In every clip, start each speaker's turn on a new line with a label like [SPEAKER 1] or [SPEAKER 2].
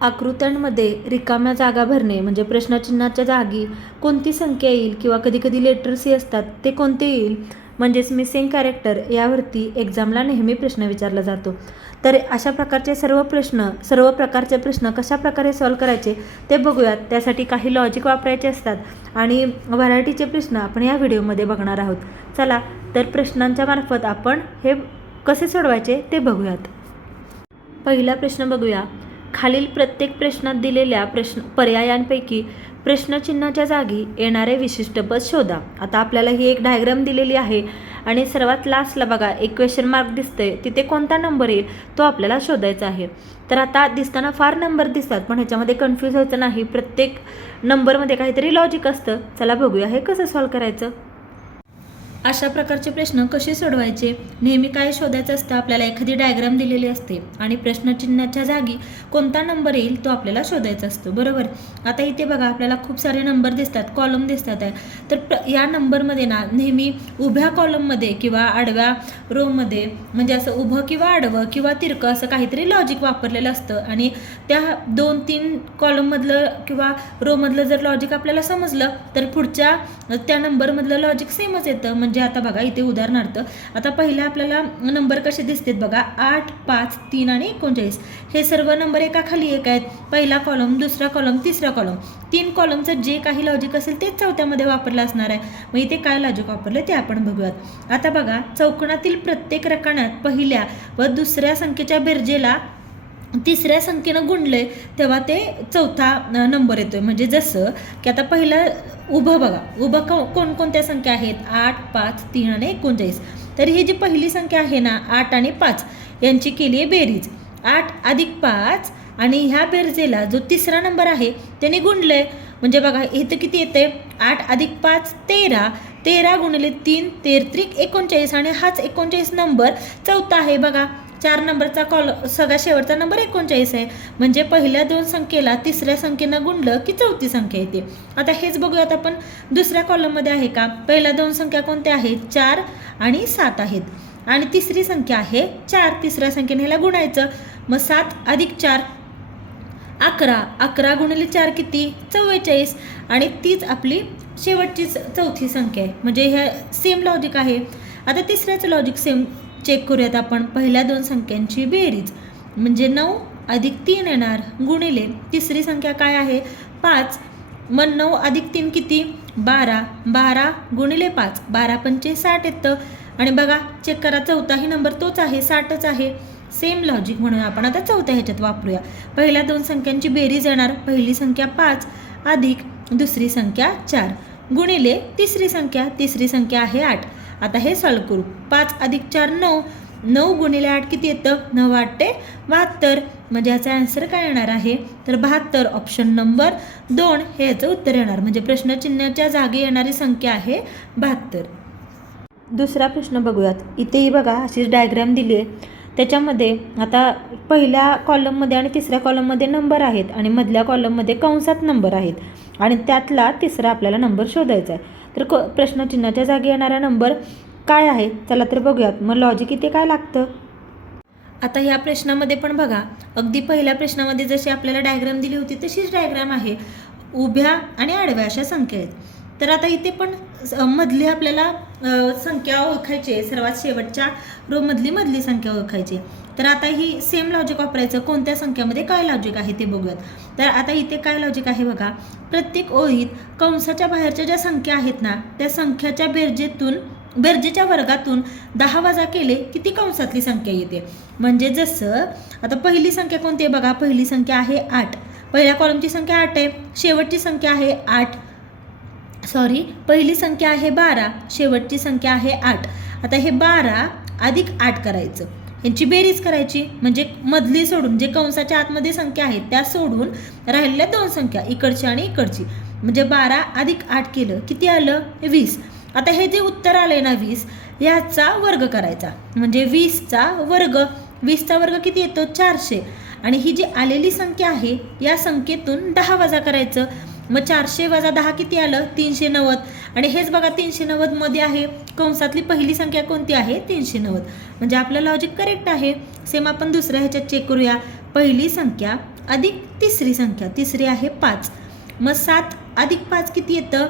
[SPEAKER 1] आकृत्यांमध्ये रिकाम्या जागा भरणे म्हणजे प्रश्नचिन्हाच्या जागी कोणती संख्या येईल किंवा कधी कधी लेटर्स असतात ते कोणते येईल? म्हणजेच मिसिंग कॅरेक्टर यावरती एक्झामला नेहमी प्रश्न विचारला जातो. तर अशा प्रकारचे सर्व प्रश्न सर्व प्रकारचे प्रश्न कशा प्रकारे सॉल्व करायचे ते बघूयात. त्यासाठी काही लॉजिक वापरायचे असतात आणि व्हरायटीचे प्रश्न आपण या व्हिडिओमध्ये बघणार आहोत. चला तर प्रश्नांच्या मार्फत आपण हे कसे सोडवायचे ते बघूयात. पहिला प्रश्न बघूया. खालील प्रत्येक प्रश्नात दिलेल्या प्रश्न पर्यायांपैकी प्रश्नचिन्हाच्या जागी येणारे विशिष्ट पद शोधा. आता आपल्याला ही एक डायग्राम दिलेली आहे आणि सर्वात लास्टला बघा एक क्वेश्चन मार्क दिसतंय. तिथे कोणता नंबर येईल तो आपल्याला शोधायचा आहे. तर आता दिसताना फार नंबर दिसतात पण ह्याच्यामध्ये कन्फ्यूज व्हायचं नाही. प्रत्येक नंबरमध्ये काहीतरी लॉजिक असतं. चला बघूया हे कसं सॉल्व करायचं. अशा प्रकारचे प्रश्न कसे सोडवायचे? नेहमी काय शोधायचं असतं? आपल्याला एखादी डायग्राम दिलेली असते आणि प्रश्नचिन्हाच्या जागी कोणता नंबर येईल तो आपल्याला शोधायचा असतो. बरोबर? आता इथे बघा आपल्याला खूप सारे नंबर दिसतात कॉलम दिसतात. आहे तर या नंबरमध्ये ना नेहमी उभ्या कॉलममध्ये किंवा आडव्या रोमध्ये म्हणजे असं उभं किंवा आडवं किंवा तिरकं असं काहीतरी लॉजिक वापरलेलं असतं. आणि त्या दोन तीन कॉलममधलं किंवा रोमधलं जर लॉजिक आपल्याला समजलं तर पुढच्या त्या नंबरमधलं लॉजिक सेमच येतं. म्हणजे म्हणजे आता बघा इथे उदाहरणार्थ आता पहिला आपल्याला नंबर कसे दिसतात बघा आठ पाच तीन आणि एकोणचाळीस. हे सर्व नंबर एका खाली एक आहेत. पहिला कॉलम दुसरा कॉलम तिसरा कॉलम तीन कॉलमचं जे काही लॉजिक असेल तेच चौथ्यामध्ये वापरलं असणार आहे. मग इथे काय लॉजिक वापरलं ते आपण बघूयात. आता बघा चौकणातील प्रत्येक रकाण्यात पहिल्या व दुसऱ्या संख्येच्या बेरजेला तिसऱ्या संख्येनं गुणलंय तेव्हा ते चौथा नंबर नंबर येतोय. म्हणजे जसं की आता पहिलं उभं बघा. उभं को कोणकोणत्या संख्या आहेत? आठ पाच तीन आणि एकोणचाळीस. तर ही जी पहिली संख्या आहे ना आठ आणि पाच यांची केली आहे बेरीज. आठ अधिक पाच आणि ह्या बेरजेला जो तिसरा नंबर आहे त्याने गुणलंय म्हणजे बघा इथं किती येते आठ अधिक पाच तेरा. तेरा गुणले तीन तेर त्रिक एकोणचाळीस. आणि हाच एकोणचाळीस नंबर चौथा आहे बघा. चार नंबरचा कॉल सगळा शेवटचा नंबर एकोणचाळीस आहे. म्हणजे पहिल्या दोन संख्येला तिसऱ्या संख्येनं गुणलं की चौथी संख्या येते. आता हेच बघूयात आपण दुसऱ्या कॉलममध्ये आहे का? पहिल्या दोन संख्या कोणत्या आहेत? चार आणि सात आहेत. आणि तिसरी संख्या आहे चार. तिसऱ्या संख्येने ह्याला गुणायचं. मग सात अधिक चार अकरा. अकरा गुणिले चार किती? चव्वेचाळीस. आणि तीच आपली शेवटची चौथी संख्या आहे. म्हणजे ह्या सेम लॉजिक आहे. आता तिसऱ्याचं लॉजिक सेम चेक करूयात आपण. पहिल्या दोन संख्यांची बेरीज. म्हणजे नऊ अधिक तीन येणार गुणिले तिसरी संख्या काय आहे? पाच. मग नऊ अधिक तीन किती? बारा. बारा गुणिले पाच. बारा पंचे साठ येतं आणि बघा चेक करा चौथाही नंबर तोच आहे साठच आहे. सेम लॉजिक म्हणून आपण. आता चौथ्या ह्याच्यात वापरूया. पहिल्या दोन संख्यांची बेरीज येणार. पहिली संख्या पाच अधिक दुसरी संख्या चार. गुणिले तिसरी संख्या तिसरी संख्या आहे आठ. आता हे सॉल्व करू. पाच अधिक चार नऊ. नऊ गुणिले आठ किती येतं? नऊ वाटते बहात्तर. म्हणजे याचा आन्सर काय येणार आहे? तर बहात्तर ऑप्शन नंबर दोन हे याचं उत्तर येणार. म्हणजे प्रश्नचिन्हाच्या जागी येणारी संख्या आहे बहात्तर. दुसरा प्रश्न बघूयात. इथेही बघा अशीच डायग्रॅम दिली आहे. त्याच्यामध्ये आता पहिल्या कॉलममध्ये आणि तिसऱ्या कॉलममध्ये नंबर आहेत आणि मधल्या कॉलममध्ये कंसात नंबर आहेत. आणि त्यातला तिसरा आपल्याला नंबर शोधायचा आहे. तर क प्रश्नचिन्हाच्या जागी येणारा नंबर काय आहे? चला तर बघूयात. मग लॉजिक इथे काय लागतं? आता ह्या प्रश्नामध्ये पण बघा. अगदी पहिल्या प्रश्नामध्ये जशी आपल्याला डायग्राम दिली होती तशीच डायग्राम आहे. उभ्या आणि आडव्या अशा संख्या आहेत. तर आता इथे पण मधली आपल्याला संख्या ओळखायची आहे. सर्वात शेवटच्या रो मधली मधली संख्या ओळखायची आहे. तर आता ही सेम लॉजिक वापरायचं. कोणत्या संख्यामध्ये काय लॉजिक आहे ते बघूयात. तर आता इथे काय लॉजिक आहे बघा. प्रत्येक ओळीत कंसाच्या बाहेरच्या ज्या संख्या आहेत ना त्या संख्याच्या बेरजेतून बेरजेच्या वर्गातून दहा वजा केले की ती कंसातली संख्या येते. म्हणजे जसं आता पहिली संख्या कोणती आहे बघा. पहिली संख्या आहे आठ. पहिल्या कॉलमची संख्या आठ आहे. शेवटची संख्या आहे आठ. सॉरी पहिली संख्या आहे बारा शेवटची संख्या आहे आठ. आता हे बारा अधिक आठ करायचं. यांची बेरीज करायची म्हणजे मधली सोडून जे कंसाच्या आतमध्ये संख्या आहेत त्या सोडून राहिलेल्या दोन संख्या इकडची आणि इकडची. म्हणजे बारा अधिक आठ केलं किती आलं? वीस. आता हे जे उत्तर आलंय ना वीस याचा वर्ग करायचा. म्हणजे वीसचा वर्ग. वीसचा वर्ग किती येतो? चारशे. आणि ही जी आलेली संख्या आहे या संख्येतून दहा वजा करायचं. मग चारशे वजा दहा किती आलं? तीनशे नव्वद. आणि हेच बघा तीनशे नव्वदमध्ये आहे कंसातली पहिली संख्या कोणती आहे? तीनशे नव्वद. म्हणजे आपलं लॉजिक करेक्ट आहे. सेम आपण दुसऱ्या ह्याच्यात चेक करूया. पहिली संख्या अधिक तिसरी संख्या. तिसरी आहे पाच. मग सात अधिक पाच किती येतं?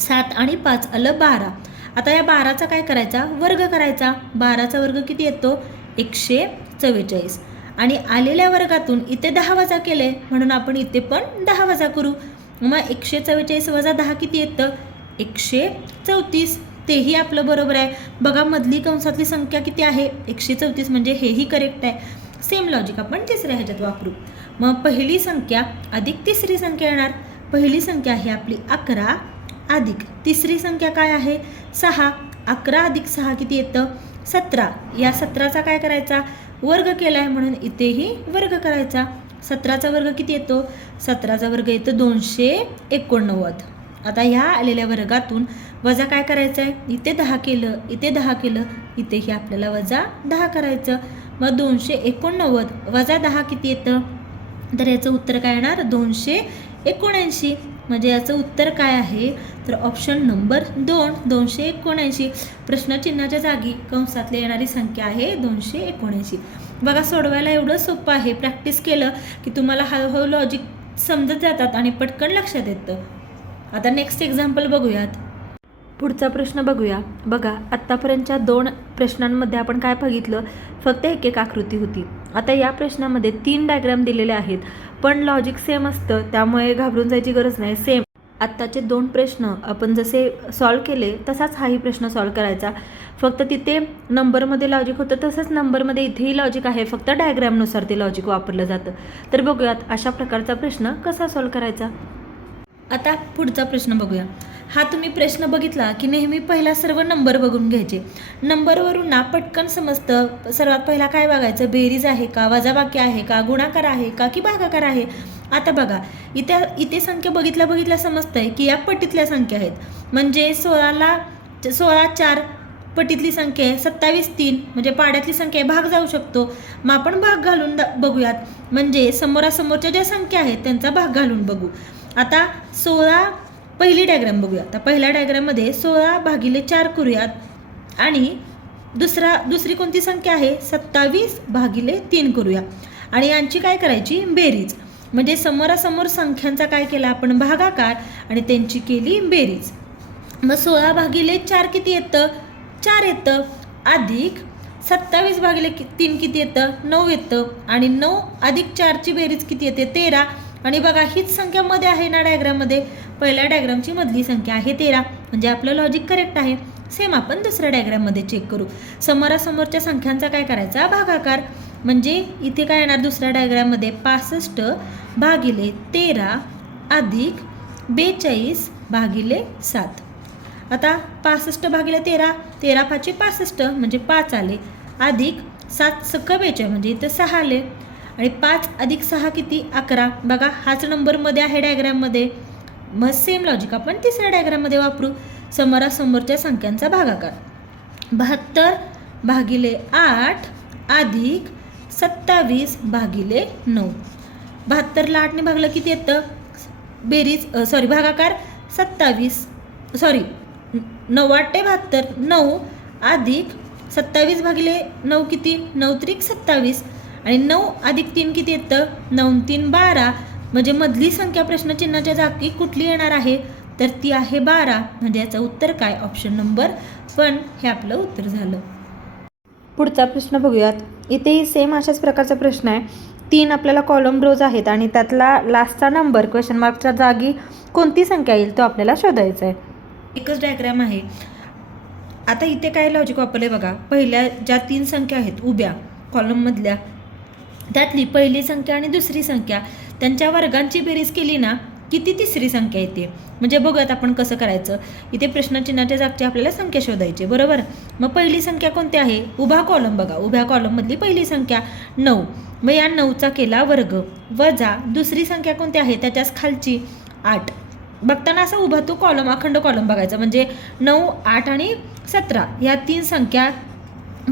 [SPEAKER 1] सात आणि पाच आलं बारा. आता या बाराचा काय करायचा? वर्ग करायचा. बाराचा वर्ग किती येतो? एकशे चव्वेचाळीस. आणि आलेल्या वर्गातून इथे दहा वजा केले म्हणून आपण इथे पण दहा वजा करू. मग एकशे चव्वेचाळीस वजा दहा किती येतं? एकशे चौतीस. तेही आपलं बरोबर आहे. बघा मधली कंसातली संख्या किती आहे? एकशे चौतीस म्हणजे हेही करेक्ट आहे. सेम लॉजिक आपण तिसऱ्या ह्याच्यात वापरू. मग पहिली संख्या अधिक तिसरी संख्या येणार. पहिली संख्या आहे आपली अकरा अधिक तिसरी संख्या काय आहे? सहा. अकरा अधिक सहा किती येतं? सतरा. या सतराचा काय करायचा? वर्ग केला आहे म्हणून इथेही वर्ग करायचा. सतराचा वर्ग किती येतो? सतराचा वर्ग येतो दोनशे एकोणनव्वद. आता ह्या आलेल्या वर्गातून वजा काय करायचं आहे इथे दहा केलं इथे दहा केलं इथेही आपल्याला वजा दहा करायचं. मग दोनशे एकोणनव्वद वजा दहा किती येतं? तर याचं उत्तर काय येणार? दोनशे एकोणऐंशी. म्हणजे याचं उत्तर काय आहे? तर ऑप्शन नंबर दोन दोनशे एकोणऐंशी. प्रश्नचिन्हाच्या जागी कंसातली येणारी संख्या आहे दोनशे एकोणऐंशी. बघा सोडवायला एवढं सोपं आहे. प्रॅक्टिस केलं की तुम्हाला हळूहळू लॉजिक समजत जातात आणि पटकन लक्षात येतं. आता नेक्स्ट एक्झाम्पल बघूयात. पुढचा प्रश्न बघूया. बघा आत्तापर्यंतच्या दोन प्रश्नांमध्ये आपण काय बघितलं? फक्त एक एक आकृती होती. आता या प्रश्नामध्ये तीन डायग्राम दिलेले आहेत. पण लॉजिक सेम असतं त्यामुळे घाबरून जायची गरज नाही. सेम आत्ताचे दोन प्रश्न आपण जसे सॉल्व केले तसाच हाही प्रश्न सॉल्व करायचा. फक्त तिथे नंबरमध्ये लॉजिक होतं तसंच नंबरमध्ये इथेही लॉजिक आहे. फक्त डायग्रॅमनुसार ते लॉजिक वापरलं जातं. तर बघूयात अशा प्रकारचा प्रश्न कसा सॉल्व करायचा? आता पुढचा प्रश्न बघूया. हा तुम्ही प्रश्न बघितला की नेहमी पहिला सर्व नंबर बघून घ्यायचे. नंबरवरून ना पटकन समजतं. सर्वात पहिला काय बघायचं? बेरीज आहे का? वजाबाकी आहे का? गुणाकार आहे का? की भागाकार आहे? आता बघा इथे इथे संख्या बघितल्या बघितल्या समजतंय की या पटीतल्या संख्या आहेत. म्हणजे सोळाला सोळा चार पटीतली संख्या आहे सत्तावीस तीन म्हणजे पाड्यातली संख्या आहे भाग जाऊ शकतो. मग आपण भाग घालून बघूयात. म्हणजे समोरासमोरच्या ज्या संख्या आहेत त्यांचा भाग घालून बघू. आता सोळा पहिली डायग्राम बघूया आता पहिल्या डायग्राममध्ये सोळा भागिले चार करूयात. आणि दुसरा दुसरी कोणती संख्या आहे? सत्तावीस भागिले तीन करूया. आणि यांची काय करायची? बेरीज. म्हणजे समोरासमोर संख्यांचा काय केला आपण? भागाकार. आणि त्यांची केली बेरीज. मग सोळा भागिले चार किती येतं? चार येतं. अधिक सत्तावीस भागिले कि तीन किती येतं? नऊ येतं. आणि नऊ अधिक चारची बेरीज किती येते? तेरा. आणि बघा हीच संख्या मध्ये आहे ना डायग्राममध्ये पहिल्या डायग्रामची मधली संख्या आहे तेरा. म्हणजे आपलं लॉजिक करेक्ट आहे. सेम आपण दुसऱ्या डायग्राममध्ये चेक करू. समोरासमोरच्या संख्यांचा काय करायचा? भागाकार. म्हणजे इथे काय येणार दुसऱ्या डायग्राममध्ये पासष्ट भागिले तेरा अधिक बेचाळीस भागिले सात. आता पासष्ट भागिले तेरा तेरा पाचशे पासष्ट म्हणजे पाच आले. अधिक सात सक्क बेचाळीस म्हणजे इथं सहा आले. आणि पाच अधिक सहा किती? अकरा. बघा हाच नंबरमध्ये आहे डायग्राममध्ये मग सेम लॉजिक आपण तिसऱ्या डायग्राममध्ये वापरू. समोरासमोरच्या संख्यांचा भागाकार. बहात्तर भागिले आठ अधिक सत्तावीस भागिले नऊ. बहात्तरला आठने भागलं किती येतं? बेरीज सॉरी भागाकार सत्तावीस सॉरी नव्वाटे बहात्तर नऊ अधिक सत्तावीस भागिले नऊ किती? नऊ त्रिक सत्तावीस. आणि नऊ अधिक तीन किती येतं? नऊ तीन बारा. म्हणजे मधली संख्या प्रश्नचिन्हाच्या जागी कुठली येणार आहे? तर ती आहे बारा. म्हणजे याचं उत्तर काय? ऑप्शन नंबर वन हे आपलं उत्तर झालं. पुढचा प्रश्न बघूयात. इथेही सेम अशाच प्रकारचा प्रश्न आहे. तीन आपल्याला कॉलम रोज आहेत आणि त्यातला लास्टचा नंबर क्वेश्चन मार्कच्या जागी कोणती संख्या येईल तो आपल्याला शोधायचा आहे. एकच डायग्राम आहे. आता इथे काय लॉजिक वापरले बघा. पहिल्या ज्या तीन संख्या आहेत उभ्या कॉलममधल्या त्यातली पहिली संख्या आणि दुसरी संख्या त्यांच्या वर्गांची बेरीज केली ना किती तिसरी संख्या येते? म्हणजे बघत आपण कसं करायचं. इथे प्रश्नचिन्हाच्या जागची आपल्याला संख्या शोधायची बरोबर? मग पहिली संख्या कोणती आहे? उभा कॉलम बघा. उभ्या कॉलममधली पहिली संख्या नऊ. मग या नऊचा केला वर्ग. वजा दुसरी संख्या कोणती आहे? त्याच्याच खालची आठ. बघताना असं उभा तो कॉलम अखंड कॉलम बघायचा. म्हणजे नऊ आठ आणि सतरा. या तीन संख्या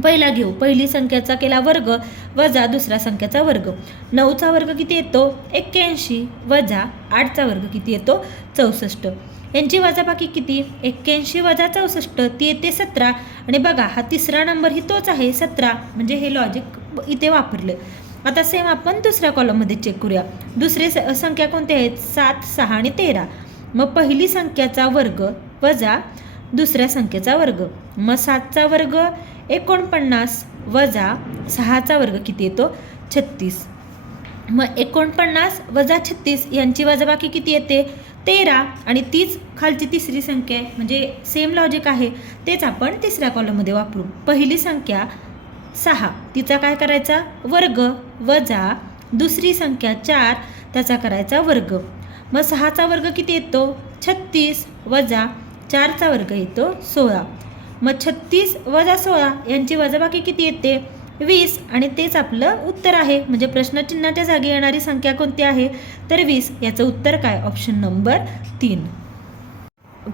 [SPEAKER 1] पहिला घेऊ. पहिली संख्याचा केला वर्ग वजा दुसऱ्या संख्याचा वर्ग. नऊचा वर्ग किती येतो? एक्क्याऐंशी. वजा आठचा वर्ग किती येतो? चौसष्ट. यांची वजाबाकी किती? एक्क्याऐंशी वजा चौसष्ट. ती येते सतरा. आणि बघा हा तिसरा नंबर ही तोच आहे. सतरा. म्हणजे हे लॉजिक इथे वापरलं. आता सेम आपण दुसऱ्या कॉलममध्ये चेक करूया. दुसरे संख्या कोणत्या आहेत? सात सहा आणि तेरा. मग पहिली संख्याचा वर्ग वजा दुसऱ्या संख्येचा वर्ग. मग सातचा वर्ग एकोणपन्नास वजा सहाचा वर्ग किती येतो? छत्तीस. मग एकोणपन्नास वजा छत्तीस यांची वजाबाकी किती येते? तेरा आणि तीच खालची तिसरी संख्या आहे. म्हणजे सेम लॉजिक आहे. तेच आपण तिसऱ्या कॉलममध्ये वापरू. पहिली संख्या सहा. तिचा काय करायचा? वर्ग. वजा दुसरी संख्या चार. त्याचा करायचा वर्ग. मग सहाचा वर्ग किती येतो? छत्तीस. वजा चारचा वर्ग येतो सोळा. मग छत्तीस वजा सोळा यांची वजाबाकी किती येते? वीस. आणि तेच आपलं उत्तर आहे. म्हणजे प्रश्नचिन्हाच्या जागी येणारी संख्या कोणती आहे? तर वीस. याचं उत्तर काय? ऑप्शन नंबर तीन.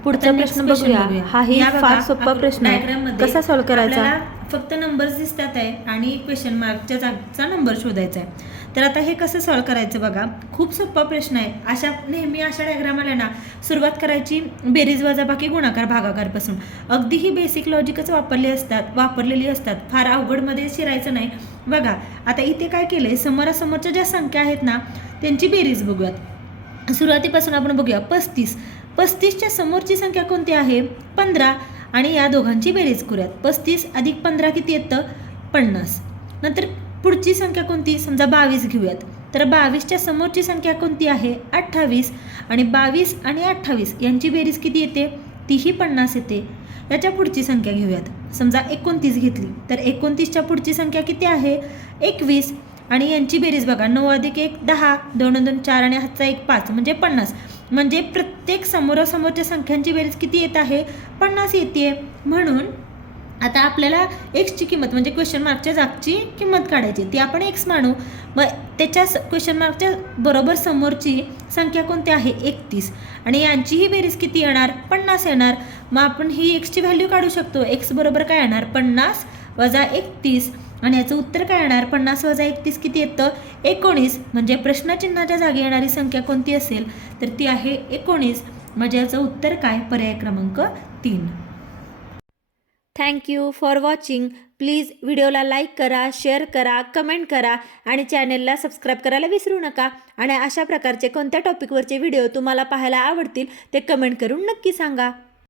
[SPEAKER 2] पुढचा प्रश्न बघूया. हा ही फार सोपा प्रश्न आहे. कसा सॉल्व्ह करायचा?
[SPEAKER 1] फक्त नंबर्स दिसतात आहे आणि क्वेश्चन मार्कच्या जागचा नंबर शोधायचा आहे. तर आता हे कसं सॉल्व्ह करायचं बघा. खूप सोपा प्रश्न आहे. अशा नेहमी अशा डायग्राम आल्या ना सुरुवात करायची बेरीज वजाबाकी गुणाकार भागाकारपासून अगदी ही बेसिक लॉजिकच वापरली असतात वापरलेली असतात. फार अवघडमध्ये शिरायचं नाही. बघा आता इथे काय केलंय? समोरासमोरच्या ज्या संख्या आहेत ना त्यांची बेरीज बघूयात. सुरुवातीपासून आपण बघूया पस्तीस. पस्तीसच्या समोरची संख्या कोणती आहे? पंधरा. आणि या दोघांची बेरीज करूयात. पस्तीस अधिक पंधरा किती येतं? पन्नास. नंतर पुढची संख्या कोणती? समजा बावीस घेऊयात. तर बावीसच्या समोरची संख्या कोणती आहे? अठ्ठावीस आणि बावीस आणि अठ्ठावीस यांची बेरीज किती येते? तीही पन्नास येते. याच्या पुढची संख्या घेऊयात. समजा एकोणतीस घेतली तर एकोणतीसच्या पुढची संख्या किती आहे? एकवीस आणि यांची बेरीज बघा नऊ अधिक एक दहा दोन दोन चार आणि हातचा एक पाच म्हणजे पन्नास. म्हणजे प्रत्येक समोरासमोरच्या संख्यांची बेरीज किती येत आहे? पन्नास येते. म्हणून आता आपल्याला एक्सची किंमत म्हणजे क्वेश्चन मार्कच्या जागची किंमत काढायची. ती आपण एक्स मानू. मग त्याच्या क्वेश्चन मार्कच्या बरोबर समोरची संख्या कोणती आहे? एकतीस. आणि यांचीही बेरीज किती येणार? पन्नास येणार. मग आपण ही एक्सची व्हॅल्यू काढू शकतो. एक्स बरोबर काय येणार? पन्नास वजा एकतीस. आणि याचं उत्तर काय येणार? पन्नास वजा एकतीस किती येतं? एकोणीस. म्हणजे प्रश्नचिन्हाच्या जागी येणारी संख्या कोणती असेल? तर ती आहे एकोणीस. म्हणजे याचं उत्तर काय? पर्याय क्रमांक तीन.
[SPEAKER 2] Thank you for watching please व्हिडिओला लाईक करा शेअर करा कमेंट करा आणि चॅनेलला सबस्क्राईब करायला विसरू नका. आणि अशा प्रकारचे कोणत्या टॉपिकवरचे व्हिडिओ तुम्हाला पाहायला आवडतील ते कमेंट करून नक्की सांगा.